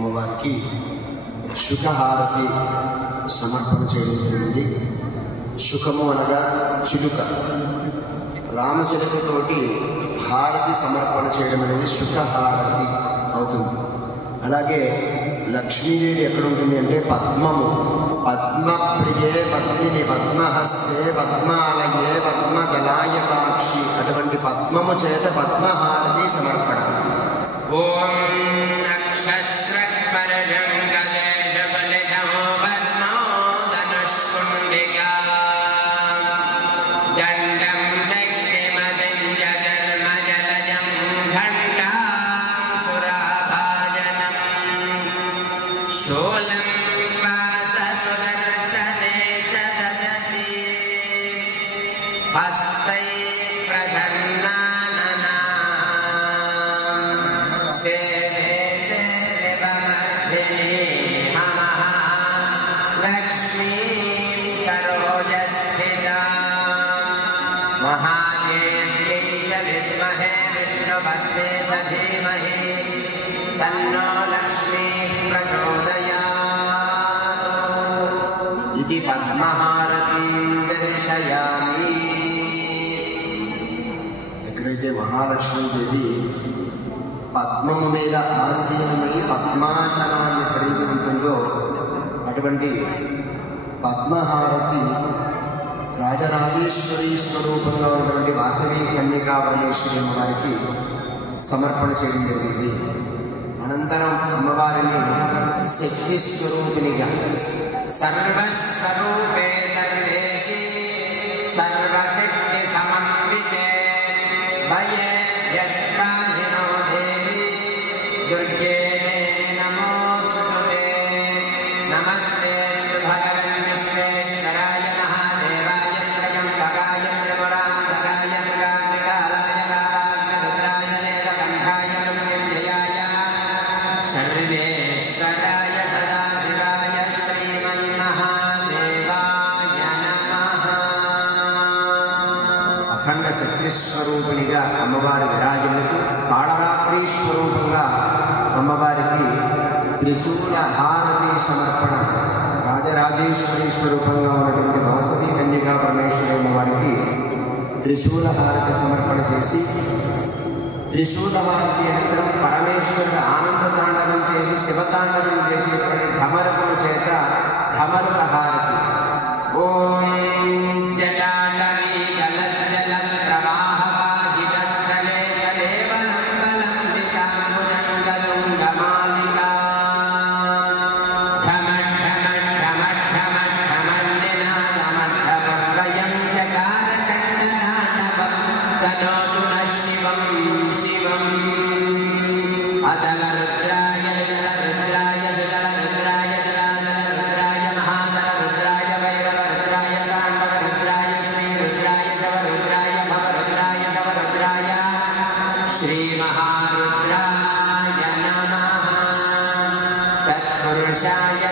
అమ్మవారికి శుకహారతి సమర్పణ చేయడం జరిగింది. శుకము అనగా చిలుక. రామచిలుకతోటి హారతి సమర్పణ చేయడం అనేది శుకహారతి అవుతుంది. అలాగే లక్ష్మీదేవి ఎక్కడ ఉంటుంది అంటే పద్మము, పద్మప్రియే పద్మిని పద్మహస్తే పద్మాలయే పద్మదలాయకాక్షి, అటువంటి పద్మము చేత పద్మహారతి సమర్పణ. ఓం నక్షస్రపరజం గదేశబలిజం వర్ణో ధనుష్కుండికా దండం శక్తిమతిం జగర్మజలజం ఘంటాం సురాభాజనం శూలం వాససుదర్శనే చ దదతి హస్తై ప్రసన్నాననా సేనే సేవమర్ధిని మమః లక్ష్మీం సరోజస్థితా మహాదేవ్యై చ విద్మహే విష్ణుపత్నే చ ధీమహి తన్నో లక్ష్మీః ప్రచోదయాత్ ఇది పద్మహారతీం దర్శయామి. ఎక్కడైతే మహాలక్ష్మీదేవి పద్మము మీద ఆసీనమై పద్మాసనాన్ని ధరించి ఉంటుందో అటువంటి పద్మహారతి రాజరాజేశ్వరి స్వరూపంగా ఉన్నటువంటి వాసవి కన్యకా పరమేశ్వరి అమ్మవారికి సమర్పణ చేయడం జరిగింది. అనంతరం అమ్మవారిని శక్తి స్వరూపిణిగా సర్వస్వరూపే సర్వేశి సర్వశక్తి సమన్వితే భయే యస్పాహినో దేవి దుర్గే దేవి నమోస్తుతే నమస్తేస్తు భగవన్ విశ్వేశ్వరాయ మహాదేవాయ త్రయంబకాయ త్రిపురాంతకాయ త్రికాగ్నికాలాయ కాలాగ్నిరుద్రాయ నీలకంఠాయ మృత్యుంజయాయ సర్వేశ్వరాయ సదాశివాయ శ్రీమన్మహాదేవాయ నమః. అఖండ శక్తి స్వరూపిణిగా అమ్మవారి విరాజులకు కాళరాత్రి స్వరూపంగా అమ్మవారికి త్రిశూల హారతి సమర్పణ. రాజరాజేశ్వరి స్వరూపంగా ఉన్నటువంటి వాసవి కన్యకా పరమేశ్వరి అమ్మవారికి త్రిశూల హారతి సమర్పణ చేసి త్రిశూల హారతి అనంతరం పరమేశ్వరుడు ఆనంద తాండవం చేసి శివతాండవం చేసేటువంటి ఢమరుకుల చేత ఢమరుక హారతి. ఓం జటాటవీ గలజ్జల ప్రవాహవాహితస్థలే కలేవలం బలంబితాంబుజంగలుంగమాలికా ఢమఢమఢమఢమఢమన్నినాదమఢమద్వయం చకార చండతాండవం తనోతు నః శివం శివం. అదల రుద్రాయ విదల రుద్రాయ విదల రుద్రాయ జలాదల రుద్రాయ మహాదల రుద్రాయ వైరవ రుద్రాయ తాండవ రుద్రాయ శ్రీ రుద్రాయ శవ రుద్రాయ భవ రుద్రాయ శవ రుద్రాయ శ్రీ మహారుద్రాయ నమః. తత్పురుషాయ